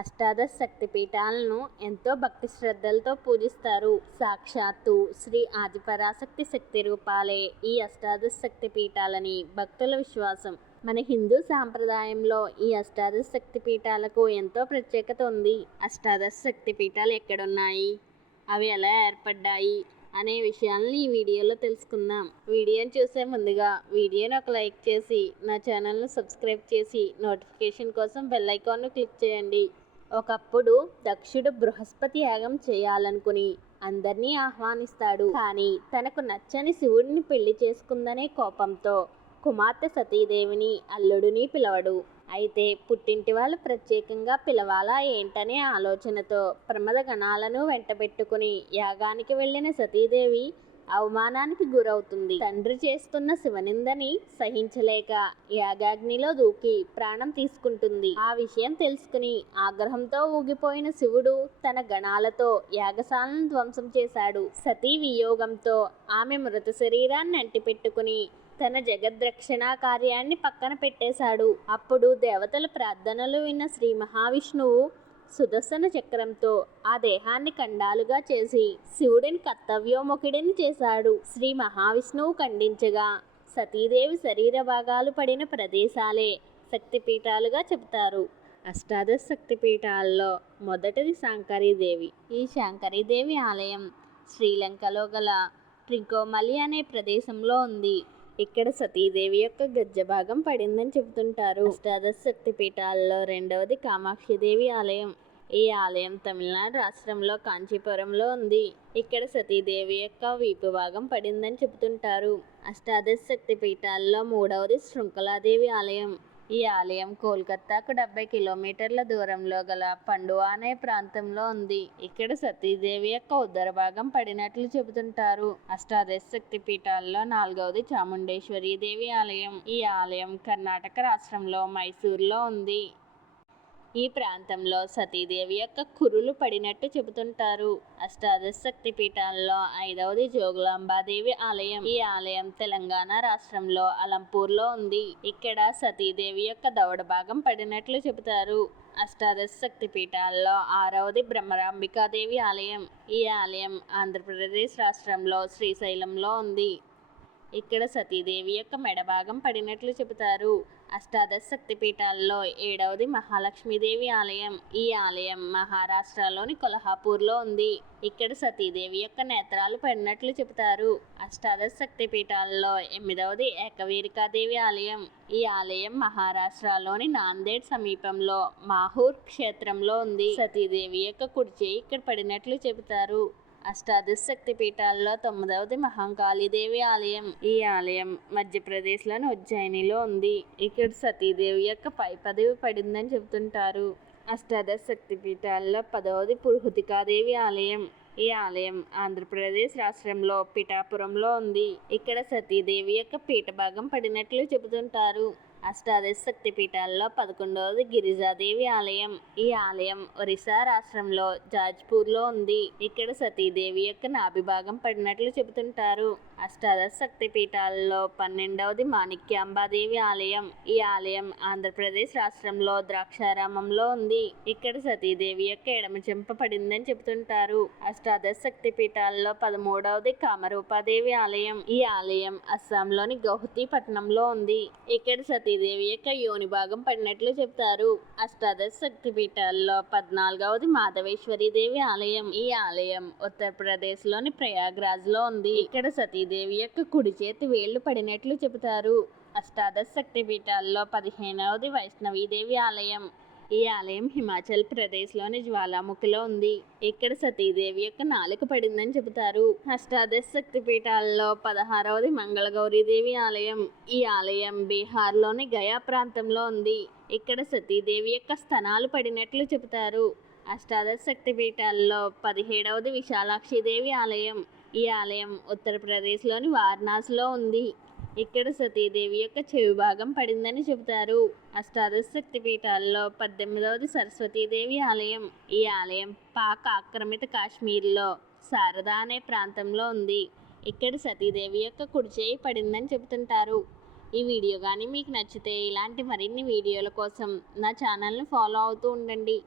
అష్టాదశ శక్తి పీఠాలను ఎంతో భక్తి శ్రద్ధలతో పూజిస్తారు. సాక్షాత్తు శ్రీ ఆదిపరాశక్తి శక్తి రూపాలే ఈ అష్టాదశ శక్తి పీఠాలని భక్తుల విశ్వాసం. మన హిందూ సాంప్రదాయంలో ఈ అష్టాదశ శక్తి పీఠాలకు ఎంతో ప్రత్యేకత ఉంది. అష్టాదశ శక్తి పీఠాలు ఎక్కడున్నాయి, అవి ఎలా ఏర్పడ్డాయి అనే విషయాలను ఈ వీడియోలో తెలుసుకుందాం. వీడియోని చూసే ముందుగా వీడియోని ఒక లైక్ చేసి నా ఛానల్ను సబ్స్క్రైబ్ చేసి నోటిఫికేషన్ కోసం బెల్ ఐకాన్ను క్లిక్ చేయండి. ఒకప్పుడు దక్షుడు బృహస్పతి యాగం చేయాలనుకుని అందరినీ ఆహ్వానిస్తాడు. కానీ తనకు నచ్చని శివుడిని పెళ్లి చేసుకుందనే కోపంతో కుమార్తె సతీదేవిని అల్లుడిని పిలవడు. అయితే పుట్టింటి వాళ్ళు ప్రత్యేకంగా పిలవాలా ఏంటనే ఆలోచనతో ప్రమద గణాలను వెంటబెట్టుకుని యాగానికి వెళ్ళిన సతీదేవి అవమానానికి గురవుతుంది. తండ్రి చేస్తున్న శివనిందని సహించలేక యాగాగ్నిలో దూకి ప్రాణం తీసుకుంటుంది. ఆ విషయం తెలుసుకుని ఆగ్రహంతో ఊగిపోయిన శివుడు తన గణాలతో యాగశాలను ధ్వంసం చేశాడు. సతీ వియోగంతో ఆమె మృత శరీరాన్ని అంటిపెట్టుకుని తన జగద్రక్షణ కార్యాన్ని పక్కన పెట్టేశాడు. అప్పుడు దేవతల ప్రార్థనలు విన్న శ్రీ మహావిష్ణువు సుదర్శన చక్రంతో ఆ దేహాన్ని ఖండాలుగా చేసి శివుడిని కర్తవ్యోముఖుడిని చేశాడు. శ్రీ మహావిష్ణువు ఖండించగా సతీదేవి శరీర భాగాలు పడిన ప్రదేశాలే శక్తిపీఠాలుగా చెబుతారు. అష్టాదశ శక్తిపీఠాల్లో మొదటిది శాంకరీదేవి. ఈ శాంకరీదేవి ఆలయం శ్రీలంకలో గల ట్రింకోమలి అనే ప్రదేశంలో ఉంది. ఇక్కడ సతీదేవి యొక్క గజ్జభాగం పడిందని చెబుతుంటారు. అష్టాదశ శక్తిపీఠాల్లో రెండవది కామాక్షిదేవి ఆలయం. ఈ ఆలయం తమిళనాడు రాష్ట్రంలో కాంచీపురంలో ఉంది. ఇక్కడ సతీదేవి యొక్క వీపు భాగం పడిందని చెబుతుంటారు. అష్టాదశ శక్తిపీఠాల్లో మూడవది శృంఖలాదేవి ఆలయం. ఈ ఆలయం కోల్కతాకు 70 కిలోమీటర్ల దూరంలో గల పండువా అనే ప్రాంతంలో ఉంది. ఇక్కడ సతీదేవి యొక్క ఉదర భాగం పడినట్లు చెబుతుంటారు. అష్టాదశ శక్తి పీఠాల్లో నాలుగవది చాముండేశ్వరి దేవి ఆలయం. ఈ ఆలయం కర్ణాటక రాష్ట్రంలో మైసూరులో ఉంది. ఈ ప్రాంతంలో సతీదేవి యొక్క కురులు పడినట్టు చెబుతుంటారు. అష్టాదశ శక్తి పీఠాల్లో ఐదవది జోగులాంబాదేవి ఆలయం. ఈ ఆలయం తెలంగాణ రాష్ట్రంలో అలంపూర్లో ఉంది. ఇక్కడ సతీదేవి యొక్క దవడ భాగం పడినట్లు చెబుతారు. అష్టాదశ శక్తి పీఠాల్లో ఆరవది బ్రహ్మరాంబికాదేవి ఆలయం. ఈ ఆలయం ఆంధ్రప్రదేశ్ రాష్ట్రంలో శ్రీశైలంలో ఉంది. ఇక్కడ సతీదేవి యొక్క మెడభాగం పడినట్లు చెబుతారు. అష్టాదశ శక్తిపీఠాల్లో ఏడవది మహాలక్ష్మీదేవి ఆలయం. ఈ ఆలయం మహారాష్ట్రలోని కొల్హాపూర్లో ఉంది. ఇక్కడ సతీదేవి యొక్క నేత్రాలు పడినట్లు చెబుతారు. అష్టాదశ శక్తిపీఠాల్లో ఎనిమిదవది ఏకవీరికాదేవి ఆలయం. ఈ ఆలయం మహారాష్ట్రలోని నాందేడ్ సమీపంలో మాహూర్ క్షేత్రంలో ఉంది. సతీదేవి యొక్క కుడి చేయి ఇక్కడ పడినట్లు చెబుతారు. అష్టాదశ శక్తి పీఠాల్లో తొమ్మిదవది మహాకాళీదేవి ఆలయం. ఈ ఆలయం మధ్యప్రదేశ్లోని ఉజ్జయినిలో ఉంది. ఇక్కడ సతీదేవి యొక్క పై పదవి పడిందని చెబుతుంటారు. అష్టాదశ శక్తి పీఠాల్లో 10వది పురుహుతికాదేవి ఆలయం. ఈ ఆలయం ఆంధ్రప్రదేశ్ రాష్ట్రంలో పిఠాపురంలో ఉంది. ఇక్కడ సతీదేవి యొక్క పీఠ భాగం పడినట్లు చెబుతుంటారు. అష్టాదశ శక్తి పీఠాల్లో 11వది గిరిజాదేవి ఆలయం. ఈ ఆలయం ఒరిస్సా రాష్ట్రంలో జాజ్పూర్లో ఉంది. ఇక్కడ సతీదేవి యొక్క నాభి భాగం పడినట్లు చెబుతుంటారు. అష్టాదశ శక్తి పీఠాల్లో 12వది మాణిక్యాంబాదేవి ఆలయం. ఈ ఆలయం ఆంధ్రప్రదేశ్ రాష్ట్రంలో ద్రాక్షారామంలో ఉంది. ఇక్కడ సతీదేవి యొక్క ఎడమ చెంప పడిందని చెబుతుంటారు. అష్టాదశ శక్తి పీఠాల్లో 13వది కామరూపాదేవి ఆలయం. ఈ ఆలయం అస్సాంలోని గౌహతి పట్టణంలో ఉంది. ఇక్కడ సతీదేవి యొక్క యోని భాగం పడినట్లు చెబుతారు. అష్టాదశ శక్తి పీఠాల్లో 14వది మాధవేశ్వరి దేవి ఆలయం. ఈ ఆలయం ఉత్తరప్రదేశ్ లోని ప్రయాగ్రాజ్ లో ఉంది. ఇక్కడ సతీదేవి యొక్క కుడి చేతి వేళ్లు పడినట్లు చెబుతారు. అష్టాదశ శక్తి పీఠాల్లో 15వది వైష్ణవీదేవి ఆలయం. ఈ ఆలయం హిమాచల్ ప్రదేశ్లోని జ్వాలాముఖిలో ఉంది. ఇక్కడ సతీదేవి యొక్క నాలుక పడిందని చెబుతారు. అష్టాదశ శక్తి పీఠాల్లో 16వది మంగళగౌరీదేవి ఆలయం. ఈ ఆలయం బీహార్లోని గయా ప్రాంతంలో ఉంది. ఇక్కడ సతీదేవి యొక్క స్తనాలు పడినట్లు చెబుతారు. అష్టాదశ శక్తి పీఠాల్లో 17వది విశాలాక్షిదేవి ఆలయం. ఈ ఆలయం ఉత్తరప్రదేశ్లోని వారణాసిలో ఉంది. ఇక్కడ సతీదేవి యొక్క చెవి భాగం పడిందని చెబుతారు. అష్టాదశ శక్తి పీఠాల్లో 18వది సరస్వతీదేవి ఆలయం. ఈ ఆలయం పాక్ ఆక్రమిత కాశ్మీర్లో శారదా అనే ప్రాంతంలో ఉంది. ఇక్కడ సతీదేవి యొక్క కుడి చేయి పడిందని చెబుతుంటారు. ఈ వీడియో కానీ మీకు నచ్చితే ఇలాంటి మరిన్ని వీడియోల కోసం నా ఛానల్ని ఫాలో అవుతూ ఉండండి.